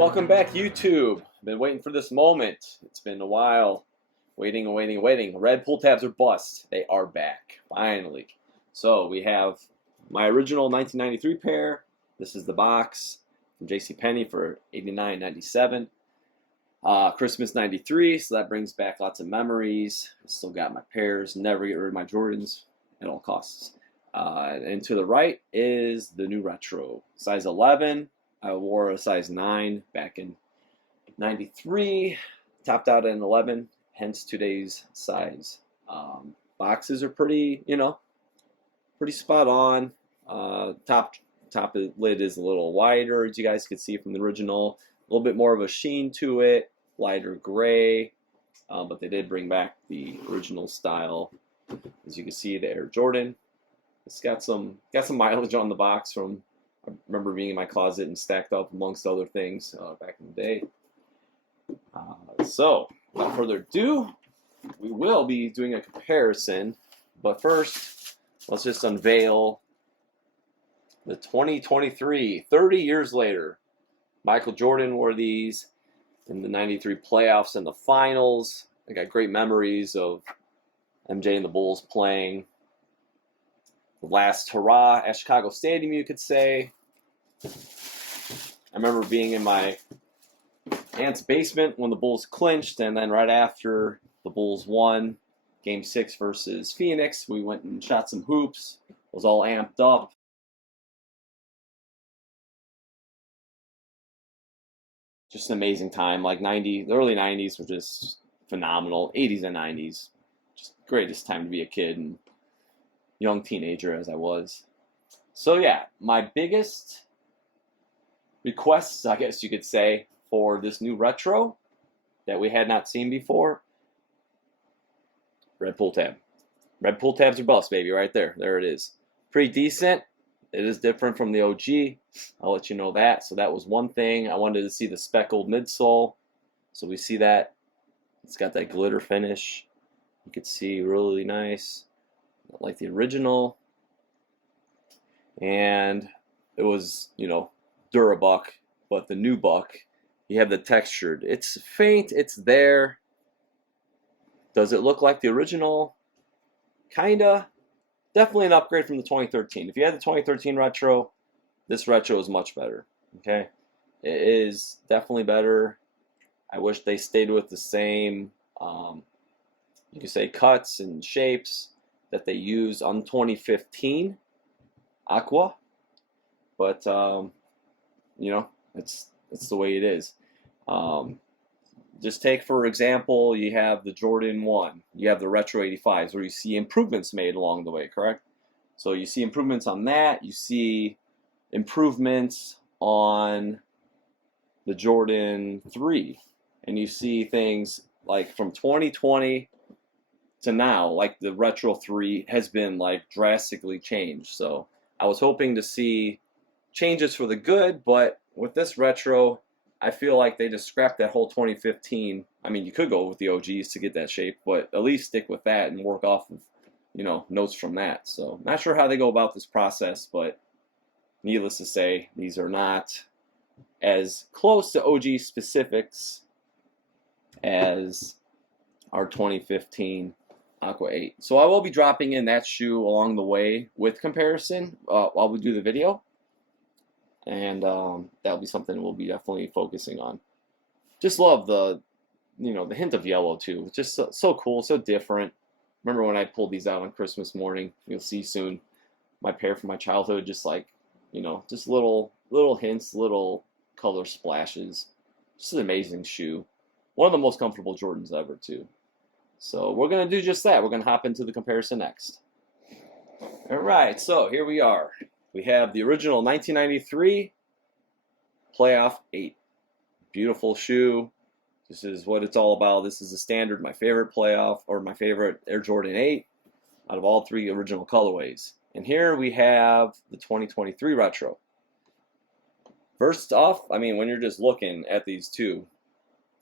Welcome back, YouTube. Been waiting for this moment. It's been a while. Waiting and waiting and waiting. Red pull tabs or bust. They are back, finally. So we have my original 1993 pair. This is the box from JCPenney for $89.97. Christmas 93, so that brings back lots of memories. Still got my pairs. Never get rid of my Jordans at all costs. And to the right is the new retro. Size 11. I wore a size 9 back in 93, topped out at an 11, hence today's size. Boxes are pretty, pretty spot on. Top lid is a little wider, as you guys could see from the original. A little bit more of a sheen to it, lighter gray, but they did bring back the original style. As you can see, the Air Jordan. It's got some mileage on the box from. I remember being in my closet and stacked up amongst other things back in the day. So, without further ado, we will be doing a comparison. But first, let's just unveil the 2023, 30 years later. Michael Jordan wore these in the 93 playoffs and the finals. I got great memories of MJ and the Bulls playing. The last hurrah at Chicago Stadium, you could say. I remember being in my aunt's basement when the Bulls clinched, and then right after the Bulls won Game 6 versus Phoenix, we went and shot some hoops. Was all amped up. Just an amazing time. Like the early 90s were just phenomenal. 80s and 90s. Just greatest time to be a kid and young teenager as I was. So yeah, my biggest requests, I guess you could say, for this new retro that we had not seen before, red pull tab. Red pull tabs or bust, baby, right there. There it is. Pretty decent. It is different from the OG. I'll let you know that. So that was one thing. I wanted to see the speckled midsole. So we see that. It's got that glitter finish. You could see really nice. Like the original, and it was, Durabuck, but the new buck, you have the textured. It's faint, it's there. Does it look like the original? Kinda. Definitely an upgrade from the 2013. If you had the 2013 retro, this retro is much better. Okay, it is definitely better. I wish they stayed with the same, you could say, cuts and shapes that they used on 2015 Aqua, but it's the way it is. Just take, for example, you have the Jordan 1, you have the Retro 85s, where you see improvements made along the way, correct? So you see improvements on that, you see improvements on the Jordan 3, and you see things like from 2020 to now, like the Retro 3 has been like drastically changed. So I was hoping to see changes for the good, but with this retro, I feel like they just scrapped that whole 2015. I mean, you could go with the OGs to get that shape, but at least stick with that and work off of, notes from that. So not sure how they go about this process, but needless to say, these are not as close to OG specifics as our 2015 Aqua 8. So I will be dropping in that shoe along the way with comparison while we do the video. And that'll be something we'll be definitely focusing on. Just love the hint of yellow too. Just so cool, so different. Remember when I pulled these out on Christmas morning? You'll see soon my pair from my childhood, just like, just little hints, little color splashes. Just an amazing shoe. One of the most comfortable Jordans ever too. So we're going to do just that. We're going to hop into the comparison next. All right, so here we are. We have the original 1993 Playoff 8. Beautiful shoe. This is what it's all about. This is the standard, my favorite playoff, or my favorite Air Jordan 8 out of all three original colorways. And here we have the 2023 retro. First off, I mean, when you're just looking at these two,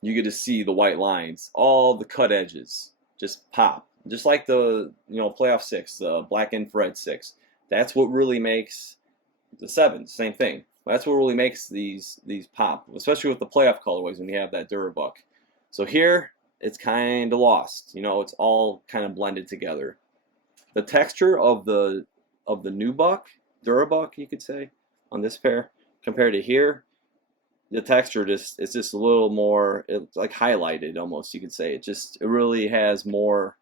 you get to see the white lines, all the cut edges just pop. Just like the, playoff 6, the black infrared 6. That's what really makes the 7, same thing. That's what really makes these pop, especially with the playoff colorways when you have that Durabuck. So here it's kind of lost. You know, it's all kind of blended together. The texture of the new buck, Durabuck, you could say, on this pair compared to here, the texture it's just a little more, it's like highlighted almost, you could say. It really has more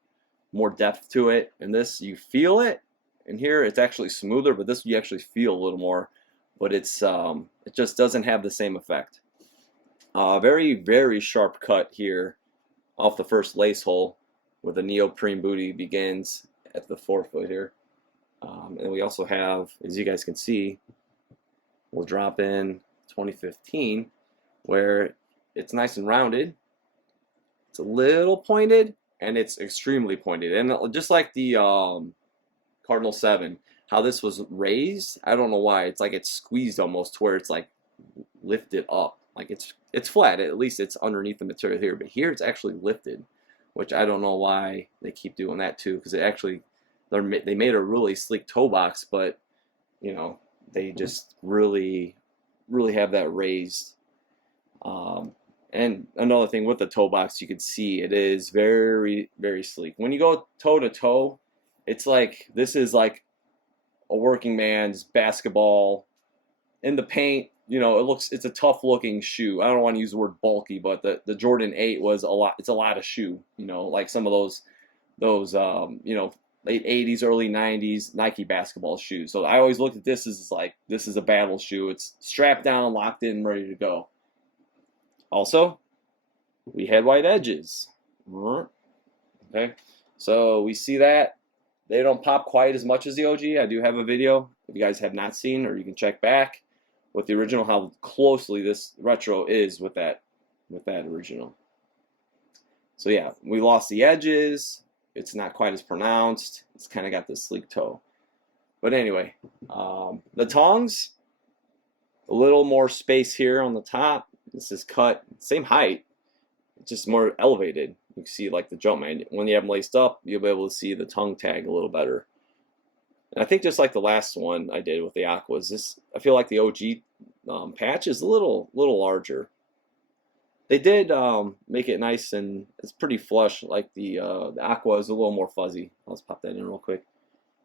depth to it. And this, you feel it, and here it's actually smoother, but this you actually feel a little more, but it's it just doesn't have the same effect. Very, very sharp cut here off the first lace hole where the neoprene booty begins at the forefoot here. And we also have, as you guys can see, we'll drop in 2015 where it's nice and rounded. It's a little pointed and it's extremely pointed. And just like the Cardinal 7, how this was raised, I don't know why. It's like it's squeezed almost to where it's like lifted up. Like it's flat, at least it's underneath the material here, but here it's actually lifted, which I don't know why they keep doing that too, because it actually, they made a really sleek toe box, but you know, they just really have that raised. And another thing with the toe box, you can see it is very, very sleek. When you go toe to toe, it's like, this is like a working man's basketball in the paint. You know, it's a tough looking shoe. I don't want to use the word bulky, but the Jordan 8 was it's a lot of shoe, you know, like some of those you know, late 80s, early 90s Nike basketball shoes. So I always looked at this as like, this is a battle shoe. It's strapped down, locked in, ready to go. Also, we had white edges. Okay, so we see that they don't pop quite as much as the OG. I do have a video if you guys have not seen, or you can check back with the original how closely this retro is with that original. So yeah, we lost the edges. It's not quite as pronounced. It's kind of got this sleek toe. But anyway, the tongs, a little more space here on the top. This is cut same height, just more elevated. You can see like the Jumpman. When you have them laced up, you'll be able to see the tongue tag a little better. And I think just like the last one I did with the Aquas, I feel like the OG patch is a little larger. They did make it nice and it's pretty flush. Like the Aqua is a little more fuzzy. Let's pop that in real quick.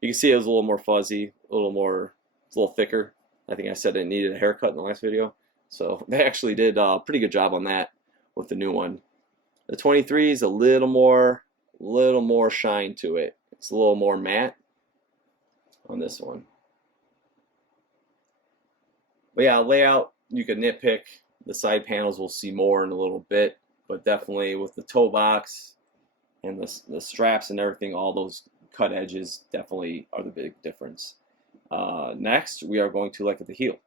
You can see it was a little more fuzzy, it's a little thicker. I think I said it needed a haircut in the last video. So they actually did a pretty good job on that with the new one. The 23 is a little more shine to it. It's a little more matte on this one. But yeah, layout, you could nitpick. The side panels we'll see more in a little bit, but definitely with the toe box and the straps and everything, all those cut edges definitely are the big difference. Next, we are going to look at the heel.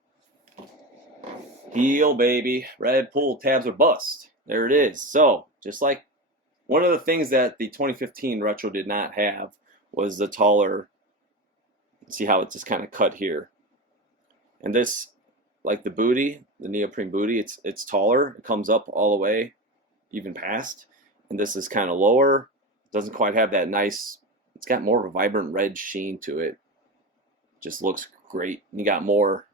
Heel, baby. Red pull tabs or bust. There it is. So, just like one of the things that the 2015 retro did not have was the taller, see how it's just kind of cut here. And this, like the booty, the neoprene booty, it's taller. It comes up all the way, even past. And this is kind of lower. Doesn't quite have that nice, it's got more of a vibrant red sheen to it. Just looks great. And you got more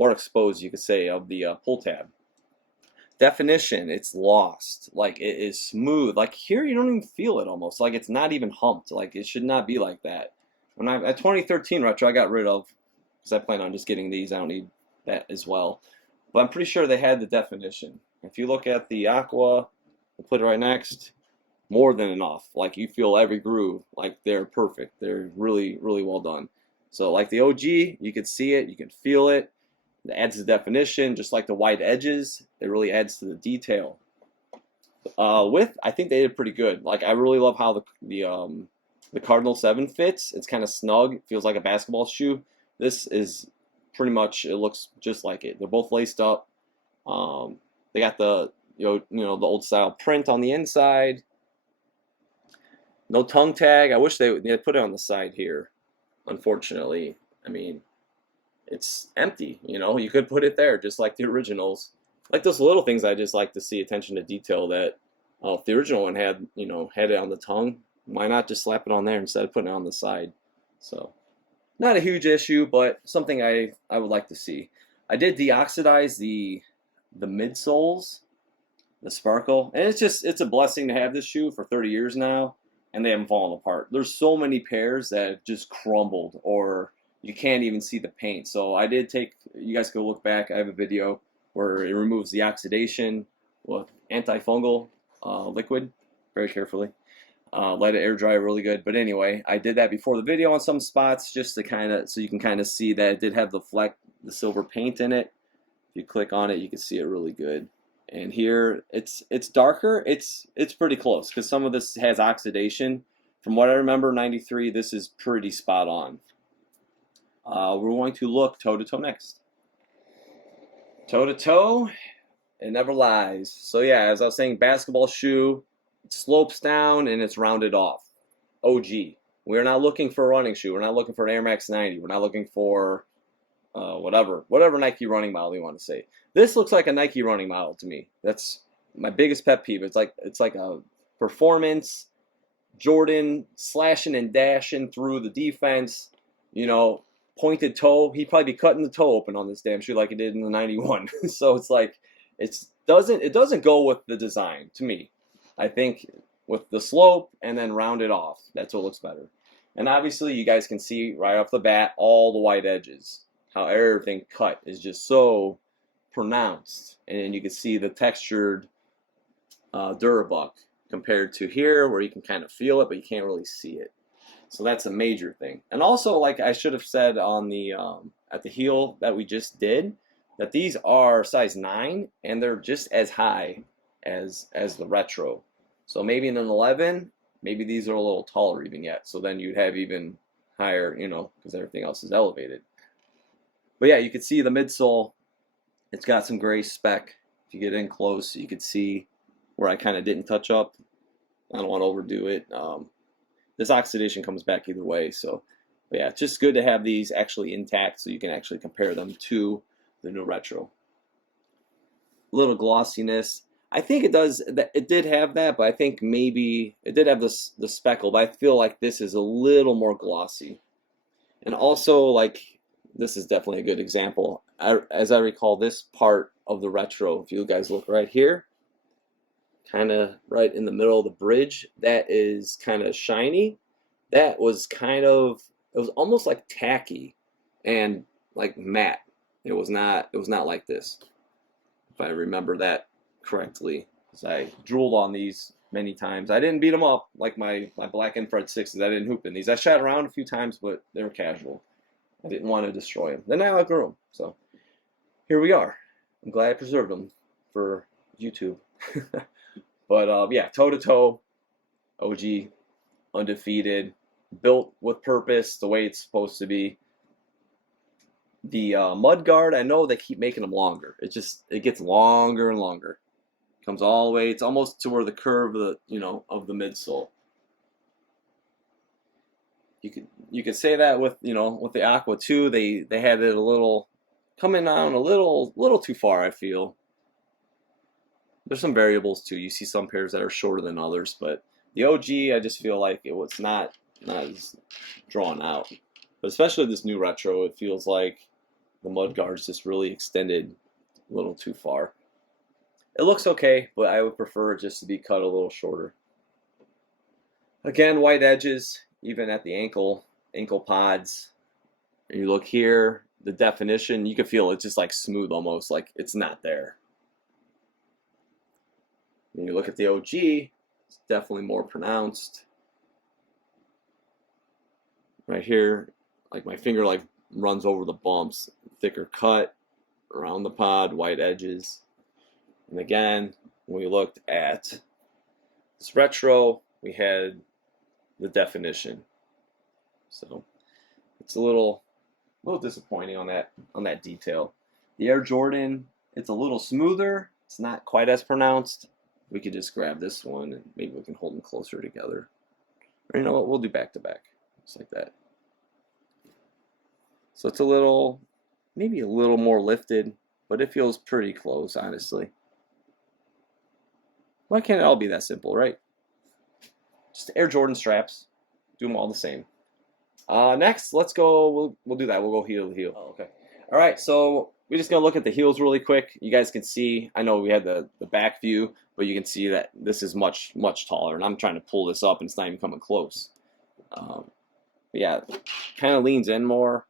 exposed, you could say, of the pull tab. Definition, it's lost. Like, it is smooth. Like here, you don't even feel it almost. Like it's not even humped. Like it should not be like that. When at 2013 retro, I got rid of, because I plan on just getting these. I don't need that as well. But I'm pretty sure they had the definition. If you look at the Aqua, we'll put it right next, more than enough. Like you feel every groove. Like they're perfect. They're really, really well done. So like the OG, you can see it, you can feel it. It adds the definition, just like the white edges. It really adds to the detail. I think they did pretty good. Like I really love how the Cardinal 7 fits. It's kind of snug. It feels like a basketball shoe. This is pretty much, it looks just like it. They're both laced up. They got the the old style print on the inside. No tongue tag. I wish they put it on the side here. Unfortunately, I mean, it's empty. You could put it there just like the originals. Like those little things, I just like to see attention to detail. That if the original one had it on the tongue, why not just slap it on there instead of putting it on the side? So Not a huge issue, but something I would like to see. I did deoxidize the midsoles, the sparkle, and it's a blessing to have this shoe for 30 years now, and they haven't fallen apart. There's so many pairs that have just crumbled, or you can't even see the paint. So I did take, you guys go look back, I have a video where it removes the oxidation with antifungal liquid very carefully. Let it air dry really good. But anyway, I did that before the video on some spots just to kind of, so you can kind of see that it did have the silver paint in it. If you click on it, you can see it really good. And here it's darker. It's pretty close because some of this has oxidation. From what I remember, 93, this is pretty spot on. We're going to look toe to toe next. Toe to toe, it never lies. So yeah, as I was saying, basketball shoe, it slopes down and it's rounded off. OG. We're not looking for a running shoe. We're not looking for an Air Max 90. We're not looking for whatever Nike running model you want to say. This looks like a Nike running model to me. That's my biggest pet peeve. It's like a performance Jordan slashing and dashing through the defense. You know, pointed toe. He'd probably be cutting the toe open on this damn shoe like he did in the 91. So it's like it doesn't go with the design to me. I think with the slope and then round it off, that's what looks better. And obviously you guys can see right off the bat all the white edges, how everything cut is just so pronounced. And you can see the textured Durabuck compared to here where you can kind of feel it but you can't really see it. So that's a major thing. And also, like I should have said on the at the heel that we just did, that these are size 9 and they're just as high as the retro. So maybe in an 11, maybe these are a little taller even yet. So then you'd have even higher, you know, because everything else is elevated. But yeah, you can see the midsole. It's got some gray speck. If you get in close, you could see where I kind of didn't touch up. I don't want to overdo it. This oxidation comes back either way. So but yeah, it's just good to have these actually intact so you can actually compare them to the new retro. Little glossiness. I think it does. It did have that, but I think maybe it did have the speckle. But I feel like this is a little more glossy, and also like this is definitely a good example. As I recall, this part of the retro, if you guys look right here, kind of right in the middle of the bridge, that is kind of shiny. That was kind of, it was almost like tacky and like matte. It was not like this, if I remember that correctly, because I drooled on these many times. I didn't beat them up like my black infrared 6s. I didn't hoop in these. I shot around a few times, but they were casual. I didn't want to destroy them. Then I outgrew them. So here we are. I'm glad I preserved them for YouTube. But yeah, toe to toe, OG, undefeated, built with purpose, the way it's supposed to be. The mud guard, I know they keep making them longer. It gets longer and longer. Comes all the way. It's almost to where the curve of the midsole. You could say that with with the Aqua 2, they had it a little coming down a little too far. I feel there's some variables too. You see some pairs that are shorter than others, but the OG, I just feel like it was not as drawn out. But especially this new retro, it feels like the mud guard's just really extended a little too far. It looks okay, but I would prefer it just to be cut a little shorter. Again, white edges, even at the ankle pods. And you look here, the definition, you can feel it's just like smooth almost, like it's not there. When you look at the OG, it's definitely more pronounced. Right here, like my finger like runs over the bumps, thicker cut around the pod, white edges. And again, when we looked at this retro, we had the definition. So it's a little disappointing on that detail. The Air Jordan, it's a little smoother. It's not quite as pronounced. We could just grab this one and maybe we can hold them closer together. Or you know what, we'll do back to back, just like that. So it's maybe a little more lifted, but it feels pretty close, honestly. Why can't it all be that simple, right? Just Air Jordan straps, do them all the same. Next, let's go. We'll do that. We'll go heel to heel. Oh, okay. All right. So we're just gonna look at the heels really quick. You guys can see. I know we had the back view, but you can see that this is much taller. And I'm trying to pull this up, and it's not even coming close. But yeah, kind of leans in more.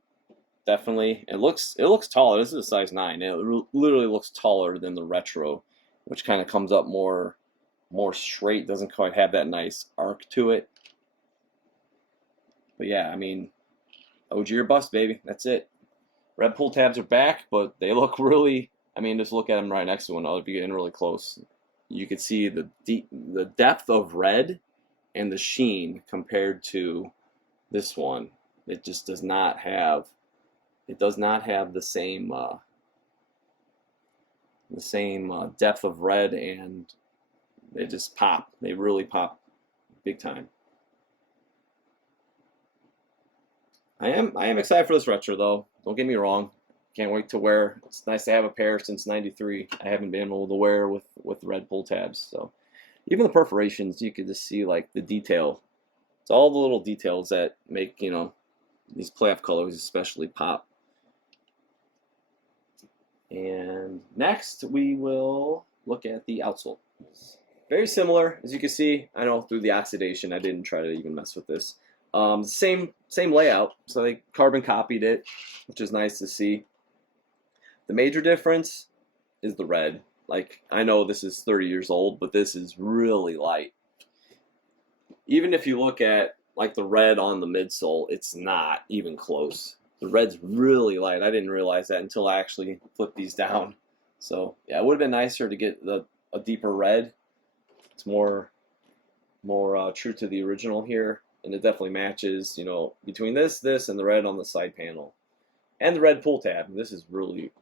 Definitely, it looks taller. This is a size 9. It literally looks taller than the retro, which kind of comes up more straight. Doesn't quite have that nice arc to it. But yeah, I mean, OG or bust, baby. That's it. Red pull tabs are back, but they look really. I mean, just look at them right next to one another. If you get in really close, you can see the depth of red and the sheen compared to this one. It just does not have. It does not have the same depth of red, and they just pop. They really pop big time. I am excited for this retro though. Don't get me wrong. Can't wait to wear. It's nice to have a pair since '93. I haven't been able to wear with red pull tabs. So even the perforations, you could just see like the detail. It's all the little details that make, you know, these playoff colors especially pop. And next we will look at the outsole. Very similar, as you can see. I know through the oxidation, I didn't try to even mess with this. Same layout, so they carbon copied it, which is nice to see. The major difference is the red. Like, I know this is 30 years old, but this is really light. Even if you look at like the red on the midsole, it's not even close. The red's really light. I didn't realize that until I actually flipped these down. So yeah, it would have been nicer to get a deeper red. It's more true to the original here, and it definitely matches, you know, between this and the red on the side panel, and the red pull tab. This is really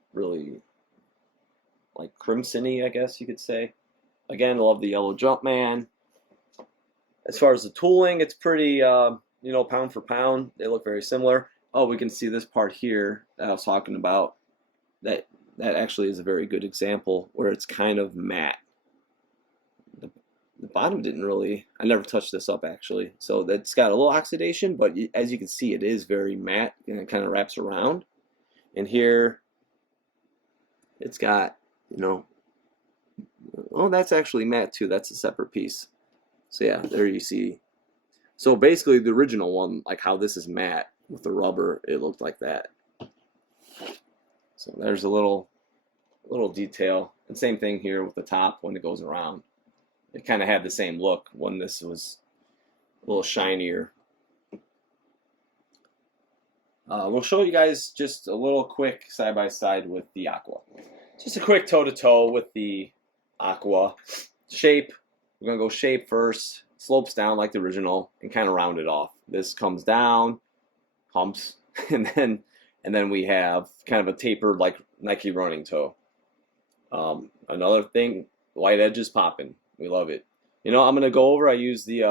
like crimson-y, I guess you could say. Again, I love the yellow Jumpman. As far as the tooling, it's pretty, you know, pound for pound. They look very similar. Oh, we can see this part here that I was talking about. That actually is a very good example where it's kind of matte. The bottom didn't really. I never touched this up actually, so that's got a little oxidation, but as you can see, it is very matte and it kind of wraps around. And here, it's got, you know. Oh, that's actually matte too. That's a separate piece. So yeah, there you see. So basically, the original one, like how this is matte with the rubber, it looked like that. So there's a little detail, and same thing here with the top when it goes around. It kind of had the same look when this was a little shinier. We'll show you guys just a little quick side by side with the Aqua. Just a quick toe to toe with the Aqua. Shape. We're gonna go shape first. Slopes down like the original and kind of round it off. This comes down, humps, and then we have kind of a tapered like Nike running toe. Another thing, white edges popping. We love it. You know, I'm gonna go over. I use the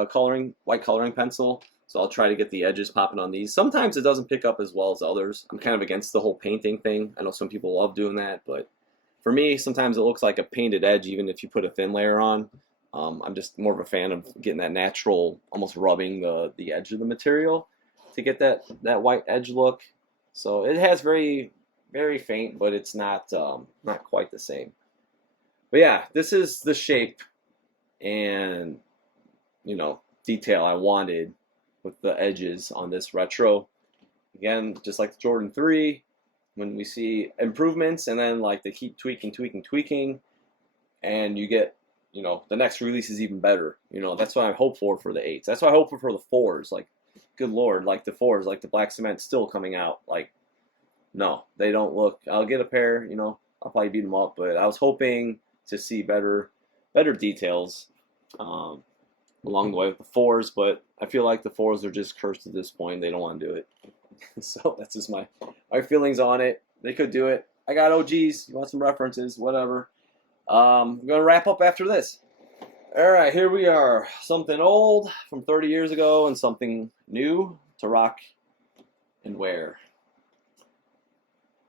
white coloring pencil, so I'll try to get the edges popping on these. Sometimes it doesn't pick up as well as others. I'm kind of against the whole painting thing. I know some people love doing that, but for me, sometimes it looks like a painted edge, even if you put a thin layer on. I'm just more of a fan of getting that natural, almost rubbing the edge of the material to get that white edge look. So it has very faint, but it's not quite the same. But yeah, this is the shape and, you know, detail I wanted with the edges on this retro. Again, just like the Jordan 3, when we see improvements and then like they keep tweaking, and you get, you know, the next release is even better. You know, that's what I hope for the 8s. That's what I hope for the 4s. Like, good Lord, like the 4s, like the black cement still coming out. Like, no, they don't look. I'll get a pair, you know, I'll probably beat them up, but I was hoping to see better details along the way with the 4s, but I feel like the 4s are just cursed at this point. They don't want to do it. So that's just my feelings on it. They could do it. I got OGs. You want some references, whatever. I'm going to wrap up after this. All right, here we are. Something old from 30 years ago and something new to rock and wear.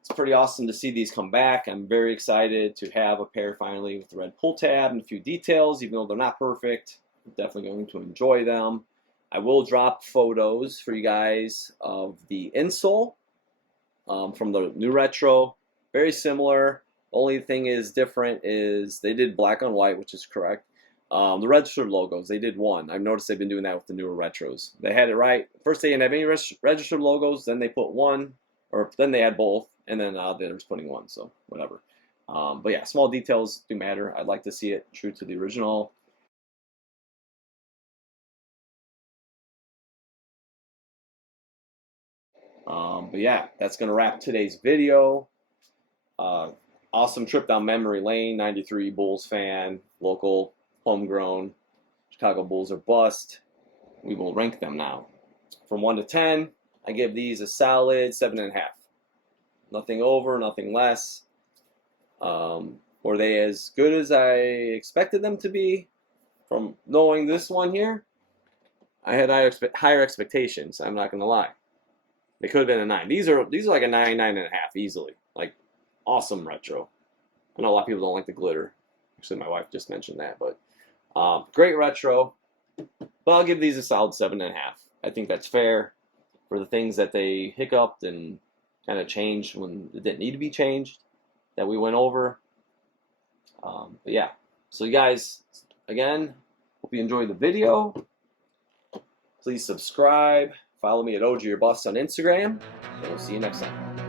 It's pretty awesome to see these come back. I'm very excited to have a pair finally with the red pull tab and a few details, even though they're not perfect. I'm definitely going to enjoy them. I will drop photos for you guys of the insole from the new retro. Very similar. Only thing is different is they did black on white, which is correct. The registered logos, they did one. I've noticed they've been doing that with the newer retros. They had it right. First they didn't have any registered logos, then they put one, or then they had both, and then they're just putting one, so whatever. But yeah, small details do matter. I'd like to see it true to the original. But yeah, that's going to wrap today's video. Awesome trip down memory lane. 93 Bulls fan, local, homegrown. Chicago Bulls are bust. We will rank them now. From 1 to 10, I give these a solid 7.5. Nothing over, nothing less. Were they as good as I expected them to be? From knowing this one here, I had higher expectations. I'm not gonna lie. They could have been a 9. These are like a 9, 9.5 easily. Like awesome retro. I know a lot of people don't like the glitter. Actually, my wife just mentioned that, but great retro. But I'll give these a solid 7.5. I think that's fair for the things that they hiccuped and kind of changed when it didn't need to be changed that we went over. But yeah, so you guys, again, hope you enjoyed the video. Please subscribe. Follow me at OG or Bust on Instagram, and we'll see you next time.